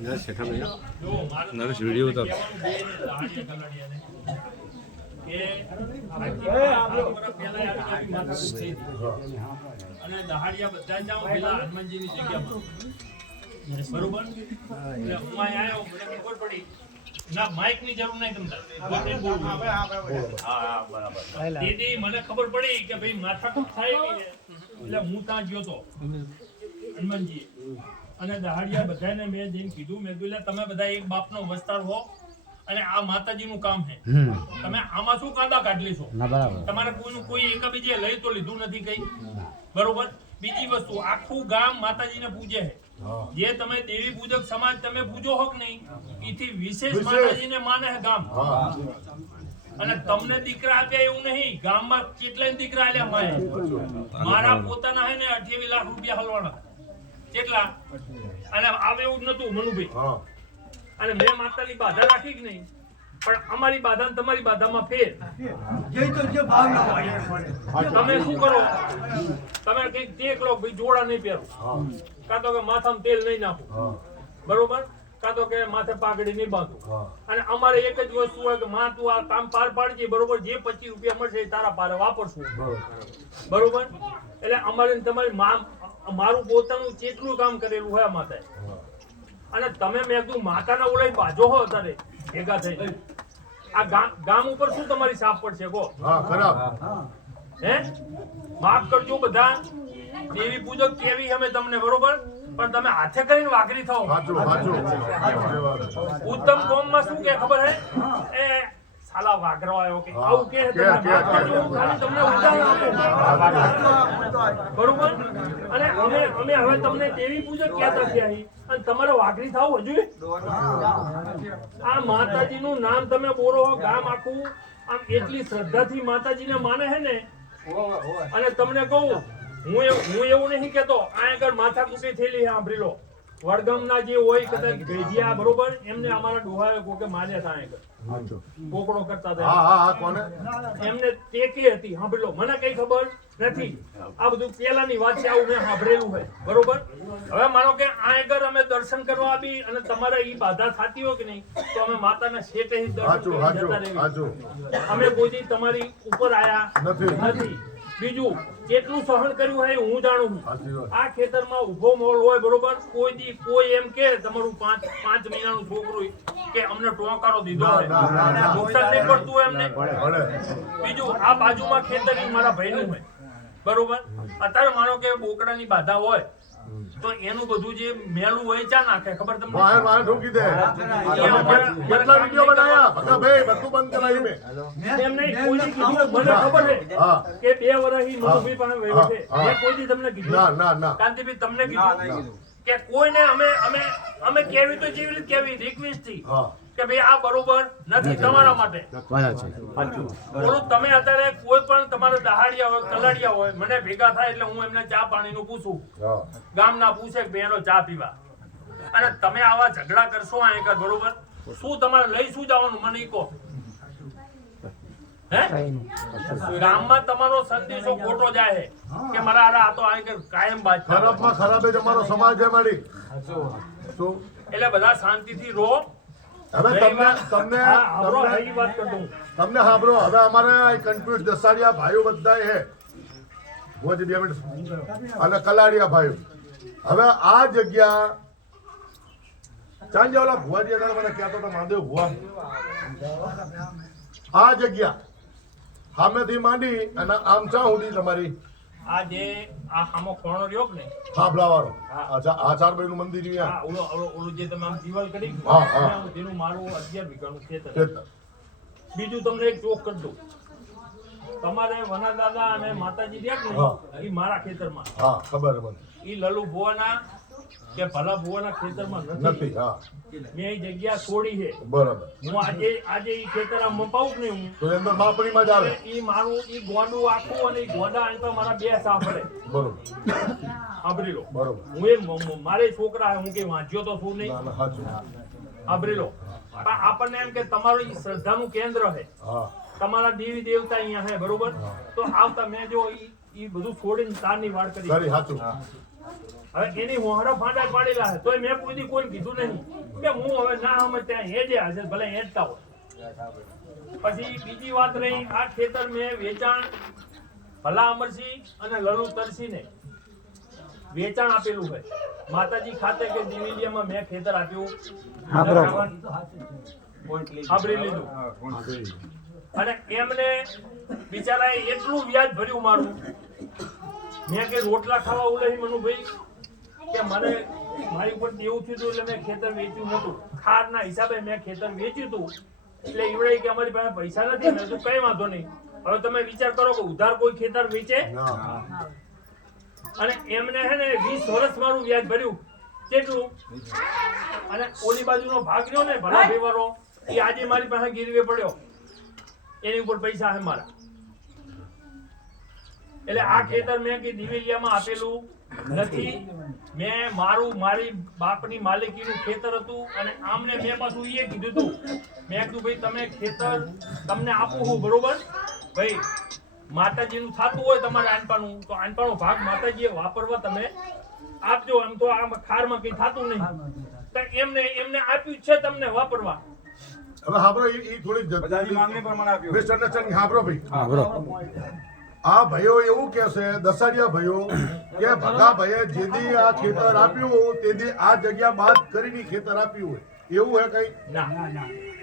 Naresh video ઉતાર અને દહાડિયા બધા જાવ પેલા હનુમાનજીની જગ્યામાં બરોબર એટલે હું આવ્યો મને ખબર પડી ના માઇક ની જરૂર નહીં તમને દીદી મને ખબર પડી કે ભાઈ માથાકૂટ થાય એટલે હું ત્યાં ગયો તો હનુમાનજી અને દહાડિયા બધાને મેં જઈને કીધું મેં કીધું તમે બધા એક બાપનો વસ્તાર હો અને આ માતાજીનું કામ છે તમે આમાં શું કાદા કાઢલી છો તમારે કોઈનું કોઈ એકબીજે લઈ તો લીધું નથી કઈ બરોબર બીજી વસ્તુ આખું ગામ માતાજીને પૂજે છે જે તમે દેવી પૂજક સમાજ તમે પૂજો હો કે નહીં એથી વિશેષ માતાજીને માને છે ગામ અને તમને દીકરા આપ્યા એવું નહીં ગામમાં કેટલાય દીકરા આલ્યા માએ મારા પોતાના હે ને 28 લાખ રૂપિયા હલવાના કેટલા અને આવે એવું નતું મનુભાઈ અને મેં માતાની બાધા રાખી કે નહીં પણ અમારી બાધા ને તમારી બાધામાં ફેર તમે શું કરો તમે કઈક દેખ લો ભાઈ જોડા નહીં પહેરો કાં તો કે માથામાં તેલ નહીં નાખો બરોબર કાં તો કે માથે પાઘડી નહીં બાંધો અને અમારે એક જ વસ્તુ હોય કે માં તું આ કામ પાર પાડજે બરોબર જે 25 રૂપિયા મળશે એ તારા પારે વાપરશું બરોબર એટલે અમારે તમારી મારું પોતાનું કેટલું કામ કરેલું હોય માતાએ અને તમે મેં કીધું માતાના ઓલાઈ બાજો હો અત્યારે ભેગા થઈ આ ગામ ઉપર શું તમારી સાપ પડશે કો હે માફ કરજો બધા દેવી પૂજક કેવી અમે તમને બરોબર પણ તમે હાથે કરીને વાઘરી થાઓ ઉત્તમ કોમમાં શું કે ખબર હે એ સાલા વાઘરો આવ્યો કે આવું કે તમને ઉદાહરણ આપું બરોબર અને અમે હવે તમને દેવી પૂજક કહેતા થયા અને તમારે વાઘરી થાવ હજુ આ માતાજીનું નામ તમે બોલો ગામ આખું આમ એટલી શ્રદ્ધાથી માતાજીને માને છે ને અને તમને કહું હું એવું નહીં કેતો આ આગળ માથાકૂટી થયેલી સાંભળી લો વડગામના જે હોય કદાચ ભેજિયા બરોબર એમને અમારા ડોહાએ કોકે માર્યા હતા આગળ કોકડો કરતા હતા એમને ટેકી હતી સાંભળી લો મને કઈ ખબર નથી આ બધું પેલાની વાત છે આવું મેં સાંભળેલું હોય બરોબર હવે માનો કે આ આગળ અમે દર્શન કરવા આવી અને તમારે ઈ બાધા થતી હોય કે નહીં તો અમે માતાના શેઠે દર્શન કરવા જતા રહેવી અમે કોઈ તમારી ઉપર આયા નથી બીજું કેટલું સહન કર્યું હોય હું જાણું છું આ ખેતરમાં ઉભો મોલ હોય બરોબર કોઈ એમ કે તમારું 5 મહિનાનું છોકરું કે અમને ટોંકારો દીધો હોય નુકસાન નહીં પડતું હોય એમને બીજું આ બાજુમાં ખેતર મારા ભાઈનું હોય બરોબર અત્યારે માનો કે બોકડાની બાધા હોય તો એનું બધું જે મેલું હોય ચા નાખે ખબર તમને બહાર ઠોકી દે કેટલા વિડિયો બનાયા બધા ભાઈ બધું બંધ કરાવી મે એમ નહીં કોઈ કીધું મને ખબર છે કે 2 વર્ષથી મનુભાઈ પાસે વહી છે મેં કોઈ તમને કીધું ના કાંતિભાઈ તમને કીધું કે કોઈને અમે કેવી તો જેવી રીતે કેવી રિક્વેસ્ટ થી કે ભાઈ આ બરોબર નથી તમારા માટે બોલું તમે અત્યારે કોઈ પણ તમારા દહાડિયા હોય કલાડિયા હોય મને ભેગા થાય એટલે હું એમને ચા પાણીનું પૂછું ગામના પૂછે કે બેનો ચા પીવા અને તમે આવા ઝઘડા કરશો આ બરોબર શું તમારે લઈ શું જવાનું મને કહો હે ગામમાં તમારો સંદેશો ખોટો જાય કે મારા આ તો આ કાયમ બાદ ખરાબમાં ખરાબ જ અમારો સમાજ છે મારી એટલે બધા શાંતિથી રહો હવે તમને સાંભળો હવે અમારે કન્ફ્યુઝ દસાડિયા ભાઈઓ બધા હે ભોજ 2 મિનિટ અને કલાડિયા ભાઈઓ હવે આ જગ્યા ચાંજે ઓલા ભુવાજી અગર મને કહેતો તો મહાદેવ ભુવા આ જગ્યા સામેથી માંડી અને આમ ચા સુધી તમારી આ જે આ હામો કોણો રહ્યો ને થાંભલાવાળો આ 4 બાઈનું મંદિર હા ઓલું જે તમે આમ દિવાલ કરી જેનું મારું 11 વીઘાનું ખેતર બીજું તમને એક ચોક કરી દઉં તમારે વના દાદા અને માતાજી રહ્યા ને એ મારા ખેતરમાં ખબર મને એ લલુ ભુવાના કે ભલા ભુવાના ખેતરમાં નથી મેં એ જગ્યા છોડી છે બરાબર હું આજે ઈ ખેતર આમ મપાવું કે નહીં તો અંદર માપણીમાં જ આવે ઈ મારું ઈ ગોંડું આખું અને ઈ ગોંડા અહીં તો મારા 2 સાંભળે બરોબર સાંભળી લો બરોબર હું મારે છોકરા હું કે વાંચ્યો તો શું નહીં સાંભળી લો આપણને એમ કે તમારું ઈ શ્રદ્ધાનું કેન્દ્ર છે તમારા દેવી દેવતા અહીંયા છે બરોબર તો આવતા મેં જો ઈ બધું છોડીને તારની વાડ કરી સાચું હવે એની હોહડા ફાંડા પાડેલા છે તોય મેં કોઈ દી કોઈને કીધું નહીં કે હું હવે ના અમે ત્યાં હેડ્યા હશે ભલે હેડતા હોય. પછી બીજી વાત રહી આ ખેતર મેં વેચાણ ભલા અમરસિંહ અને લલુ તરસીને વેચાણ આપેલું છે માતાજી ખાતે કે દિવેલિયામાં મેં ખેતર આપ્યું સાંભળી લીધું. અને એમને બિચારાએ એટલું વ્યાજ ભર્યું મારું મેં કે રોટલા ખાવા ઉલહી મનુભાઈ કે મને મારી ઉપર દેવું થયું હતું એટલે મેં ખેતર વેચ્યું નતું. ખારના હિસાબે મેં ખેતર વેચ્યું હતું એટલે ઈવડે કે અમારી પાસે પૈસા નથી. મેં કીધું કઈ વાંધો નહીં. હવે તમે વિચાર કરો કે ઉધાર કોઈ ખેતર વેચે? અને એમને હે ને 20 વર્ષ મારું વ્યાજ ભર્યું. કેટલું? અને ઓલી બાજુનો ભાગ રહ્યો ને ભલા ભેવારો એ આજે મારી પાસે ગીરવે પડ્યો. એની ઉપર પૈસા હે મારા. એટલે આ ખેતર મેં કે દિવેલિયામાં આપેલું નથી. મેં મારી બાપની માલિકીનું ખેતર હતું અને આમને મેં પાછું એ કીધું હતું મેં કીધું ભાઈ તમે ખેતર તમને આપું હું બરોબર ભાઈ માતાજીનું થતું હોય તમારે આનપાનું તો આનપાનો ભાગ માતાજીએ વાપરવા તમે આપજો. એમ તો આ ખારમાં કઈ થતું નહીં તો એમને આપ્યું છે તમને વાપરવા. હવે હાબરો ઈ થોડી બધાની માંગણી પ્રમાણે આપ્યું મિસ્ટર નચન હાબરો ભાઈ આ ભાઈઓ એવું કે છે દસાડિયા ભાઈઓ કે ભગા ભાઈએ જેદી આ ખેતર આપ્યું તેદી આ જગ્યા બાદ કરીને ખેતર આપ્યું હોય એવું હે કઈ ના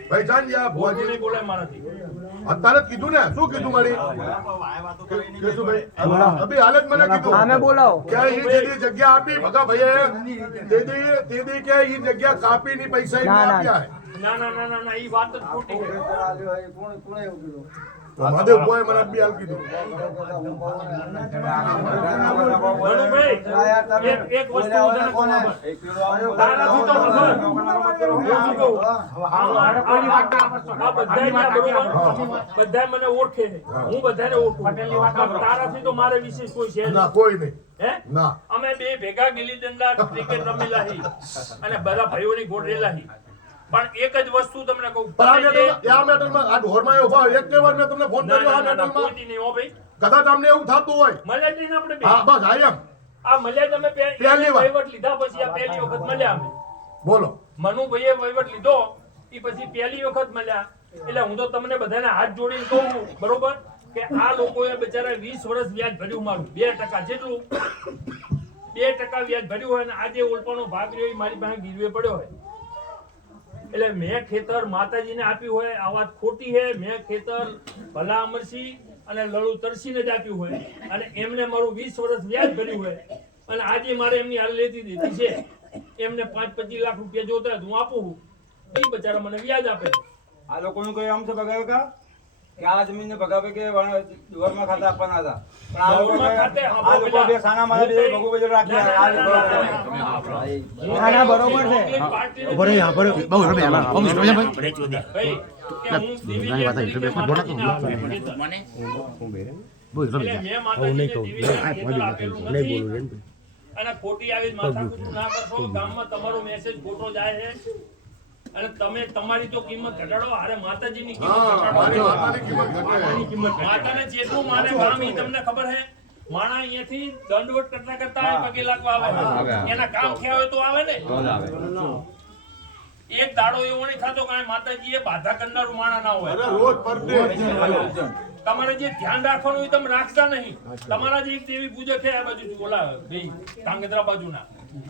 ભાઈ જાન યા ભુવાજી બોલે મારાથી અત્યારે જ કીધું ને શું કીધું મારી કેશું ભાઈ અભી હાલ જ મને કીધું આમે બોલાવો કે ઈ જેદી જગ્યા આપી ભગા ભાઈએ તેદી કે ઈ જગ્યા કાપીની પૈસા ઈને આપ્યા હે. ના ઈ વાત જ ખોટી છે. મહાદેવ બોય મને બી હાલ કીધું મનુભાઈ એક વસ્તુ તને ખબર તારાથી તો ખબર બધા મને ઓળખે છે હું બધાને ઓળખું તારાથી તો મારે વિશેષ કોઈ છે ના કોઈ નહીં હે ના અમે બે ભેગા ગિલ્લી દંડા ક્રિકેટ રમેલા હી અને બધા ભાઈઓની ગોઠવેલા હી. પણ એક જ વસ્તુ તમને કહું આ મેટલમાં આ ઢોરમાં ઉભા એક વાર મેં તમને ફોન કર્યો આ મેટલમાં કોઈ નહીં હો ભાઈ કદાચ અમને એવું થતું હોય મળ્યા જ નહીં ને આપણે બે. હા બસ આયમ આ મળ્યા તમે પહેલી વાર. વહીવટ લીધા પછી આ પહેલી વખત મળ્યા અમે. બોલો મનુભાઈએ વહીવટ લીધો એ પછી પહેલી વખત મળ્યા એટલે હું તો તમને બધાને હાથ જોડીને કહું બરોબર કે આ લોકોએ બિચારા 20 વર્ષ વ્યાજ ભર્યું મારું 2% જેટલું 2% વ્યાજ ભર્યું હોય અને આજે ઓલપાનો ભાગ રહ્યો એ મારી પાસે ગીરવે પડ્યો હોય. એટલે મેં ખેતર માતાજીને આપ્યું હોય આ વાત ખોટી છે. મેં ખેતર ભલા અમરસિંહ અને લલુ તરસીને જ આપ્યું હોય અને એમને મારું 20 વર્ષ વ્યાજ ભર્યું હોય અને આજે મારે એમની હાલ લેતી દીધી છે. એમને 5-25 લાખ રૂપિયા જોતા હોય તો હું આપું એ બચારા મને વ્યાજ આપે. આ લોકોનું કોઈ આમ છે ભગાવે કે આ જમીનને ભગાવે કે ડુવરમાં ખાતા આપવાના હતા પણ આ લોકો બે ખાના મારે બે ભગો બજો રાખ્યા આ લોકો ખાના બરોબર છે બરે યા બરે બહુ રમે આમાં કોમ સ્ટોરી ભાઈ ભાઈ કે હું દિવ્ય વાત આવી છે મને બહુ રમે મેં માતાજીને દિવ્ય નહીં બોલું અને ખોટી આવી માથાકૂટ ના કરશો. ગામમાં તમારો મેસેજ ખોટો જાય છે અને તમે તમારી તો કિંમત ઘટાડો. અરે માતાજીની કિંમત હા મારી ઘટાડો. માતાની કિંમત ઘટે માતાને જેટલું માને કામ ઈ તમને ખબર છે. માણા અહીંયાથી દંડવટ કરતા પગે લાગવા આવે એના કામ થયા હોય તો આવે ને. એક દાડો એવો નહીં થતો કે માતાજીએ બાધા કરનારું માણા ના હોય. અરે રોજ પર ડે તમારે જે ધ્યાન રાખવાનું એ તમે રાખતા નહીં. તમારા જે એક દેવી પૂજક છે આ બાજુ ઓલા ભાઈ કાંગદ્રા બાજુના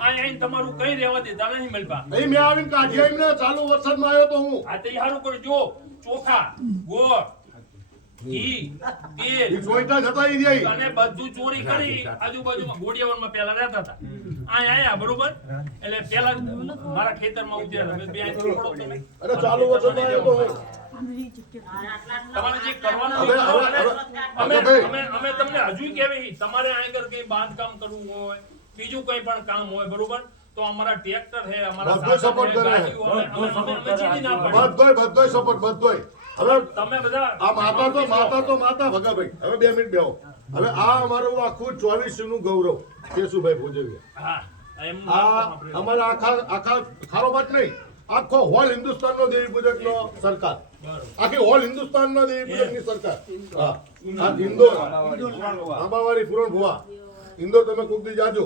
આઈને તમારું કઈ રહેવા દેતા નહીં મળતા. અહીં મેં આવીને કાઢ્યા એમને ચાલુ વરસાદમાં આવ્યો તો હું આ તે સારું કરજો. ચોખા ગોળ ઘી તેલ ઈ જોઈતા જતા ઈ રહી અને બધું ચોરી કરી આજુબાજુમાં ગોડિયાવનમાં પેલા રહેતા હતા. આયા બરોબર એટલે પેલા મારા ખેતરમાં ઉતર્યા હતા. બે આઈ છોડો તમે અરે ચાલુ વરસાદમાં આવ્યો તો હું તમારે જે કરવાનું હોય અમે તમને હજુ કેવી તમારે આગળ કઈ બાંધકામ કરવું હોય બીજું કઈ પણ કામ હોય બરોબર તો અમારા ટ્રેક્ટર છે અમારા બધોય સપોર્ટ કરે બધોય સપોર્ટ બધોય. હવે તમે બધા આ માતા ભગાભાઈ હવે 2 મિનિટ બેહો. હવે આ અમારું આખું 24 નું ગૌરવ કેશુભાઈ ભોજવિયા. હા એમનું આ નામ સાંભળ્યું. અમારા આખા ખારોબાદ નહીં આખો હોલ હિન્દુસ્તાન નો દેવી પૂજક નો સરકાર આખી હોલ હિન્દુસ્તાન નો દેવી પૂજક ની સરકાર. હા આ ઇન્દોર આંબાવાડી પુરણ ભુવા ઇન્દોર તમે કોક દી જાજો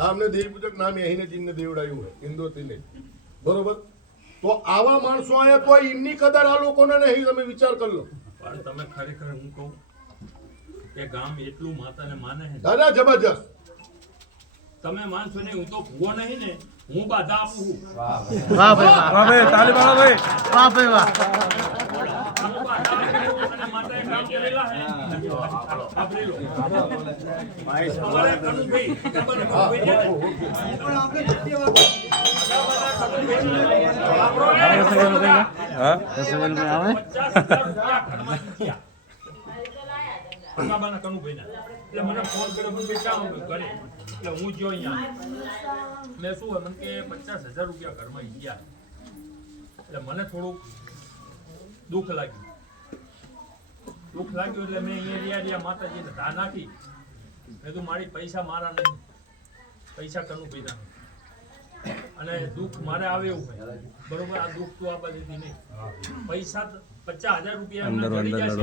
આ અમને દેવી પૂજક નામ અહીંને જીને દેવડાયું હોય ઇન્દોરથી નહીં. બરોબર, તો આવા માણસો આયા તો એમની કદર આ લોકોને નહીં. તમે વિચાર કરી લો. પણ તમે ખરેખર હું કહું કે ગામ એટલું માતાને માને છે દાદા જબરજસ્ત. તમે માનશો નહીં, હું તો ભૂવો નહીં ને, હું બાધા આપું છું. વાહ ભાઈ વાહ ભાઈ તાલી પાડો ભાઈ વાહ ભાઈ વાહ હું બાધા આપું છું અને માતાએ કામ કરેલા છે. આપણી લો. અમારે કનુભાઈ, તમારે કનુભાઈ છે ને? હા 50,000 રૂપિયા ઘરમાં થયા. ભગાબાના કનુભાઈના. એટલે મને ફોન કર્યો, મને ભાઈ ક્યાં આવ્યો? ઘરે. એટલે હું જો અહીંયા મેં શું હોય, મને કે 50,000 રૂપિયા ઘરમાં ગયા. એટલે મને થોડુંક દુઃખ લાગ્યું એટલે મેં અહીંયા રહ્યા માતાજીને ધા નાખી. મેં કીધું મારી પૈસા મારા નહીં, પૈસા કનુભાઈના. અને દુઃખ મારે આવે એવું હોય બરોબર, આ દુઃખ તું આપવા દેતી નહીં. પૈસા 50,000 રૂપિયા એમને ચડી જશે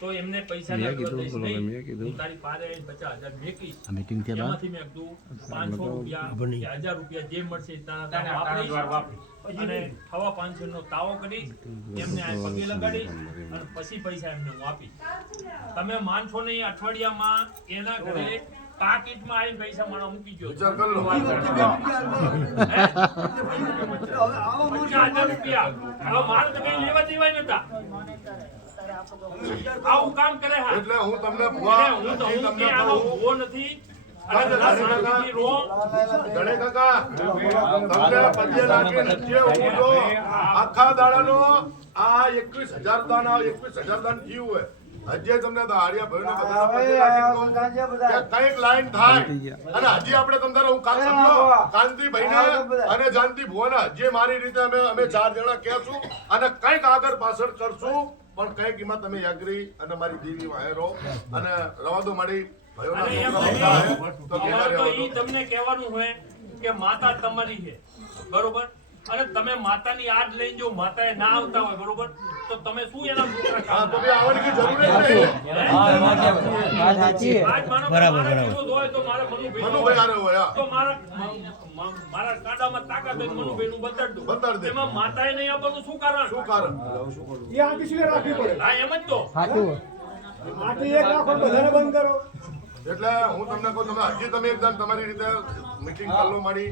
તો એમને પૈસા ના દઈશ નહીં. હું તારી પાસે આવીને 50,000 મેકીશ. એમાંથી મેં કીધું 500 રૂપિયા કે 1,000 રૂપિયા જે મળશે તારા વાપરીશ. અને 550 નો તાવો કરીશ, એમને આ પગે લગાડીશ અને પછી પૈસા એમને હું આપીશ. તમે માનશો નહીં, અઠવાડિયામાં એના ઘરે પાકીટમાં આવીને પૈસા મારા મૂકી ગયો. વિચાર કરી લો. 50,000 રૂપિયા. હવે મારે તો કઈ લેવા દેવાય નતા. આવું કામ કરે હા. એટલે હું તમને ભુવા, હું તો હજી હું તમને કે આનો કહું. ભૂવો નથી. અને બધા શાંતિથી રહો. ગણે કાકા, તમને પગે લાગીને જે હું જો આખા દાડાનો આ 21,000 દાન, આ 21,000 દાન થયું હોય. હજી તમને દાડિયા ભાઈને બધાને પગે લાગીને કહું કે કંઈક લાઈન થાય. અને હજી આપણે તમને હું કાલ સમજો કાંતિભાઈને અને જાનતી ભુવાના જે મારી રીતે અમે 4 જણા કહેશું અને કંઈક આગળ પાછળ કરશું. પણ કંઈક એમાં તમે યાગરી અને મારી દેવી વાયરો અને રવા દો મારી અને એમ તો અમારે તો ઈ તમને કહેવાનું હોય કે માતા તમારી છે બરોબર. અને તમે માતાની આડ લઈને જો માતાએ ના આવતા હોય બરોબર, તો તમે શું એના છોકરા હા કામ તો ભાઈ આવવાની કઈ જરૂર જ નહીં. બરાબર હોય તો મારે મનુભાઈ આરે હોય તો મારા કાંડામાં તાકાત હોય મનુભાઈનું બતાડ દે. બતાડ દે. એમાં માતાએ નહીં આપવાનું શું કારણ? શું કારણ? હા એમ જ તો. એટલે હું તમને કહું, તમે હજી તમે એકદમ તમારી રીતે મીટિંગ કરી લો મારી.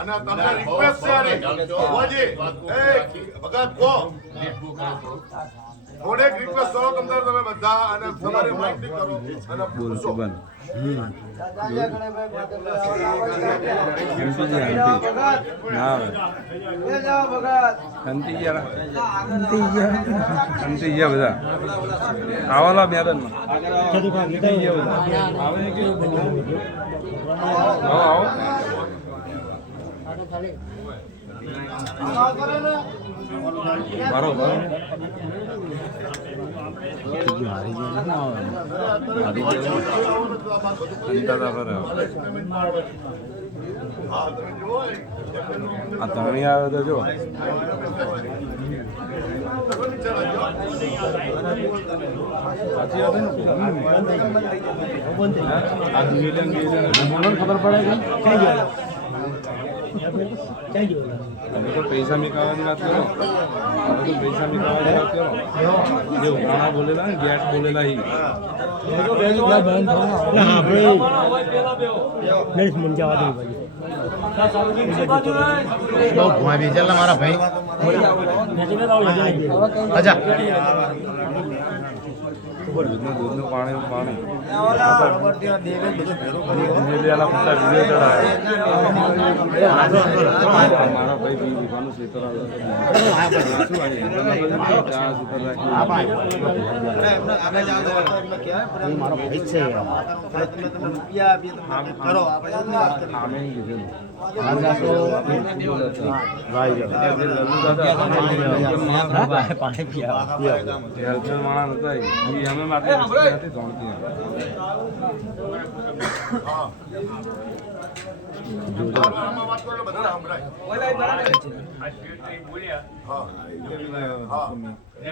અને તમને રિક્વેસ્ટ છે આની. ભુવાજી, એ ભગત કહો. થોડેક રિક્વેસ્ટ કરો તમે બધા અને તમારી માહિતી કરો અને પૂછો. બધા આવાલા મેદાનમાં આવો બરોબર આ તમે આવે તો જો ખબર પડે તમે તો પૈસા મેકાવાની વાત કરો. તમે તો પૈસા મેકાવાની વાત કરો. જે ઉઘાણા બોલેલા ને ગેટ બોલેલા ઈ મારા ભાઈ દૂધનું પાણી મારા ભાઈ દીવાનું મારો ભાઈ છે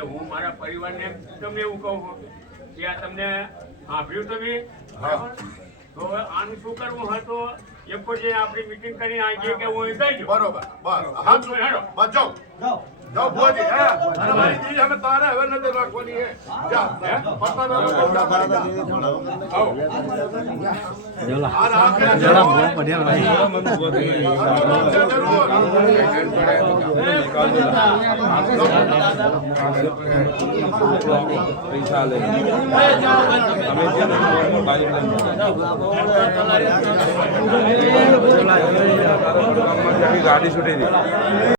હું મારા પરિવારને તમને એવું કહું કે આ તમને સાંભળ્યું તમે તો આનું શું કરવું હોય તો એક પછી આપણી મીટિંગ કરીને આ જે કે હું એ દઈ દઉં. બરોબર બસ હા હેડો. બસ જાઓ જાઓ ભુવાજી હે અને મારી દીદી અમે તારે હવે નજર રાખવાની હે જા હે પત્તાનો કોડા પાડી દા આવો આ રાખે જરા મને ઉભો થઈ પૈસા લે અમે જે ગાડી છૂટી હતી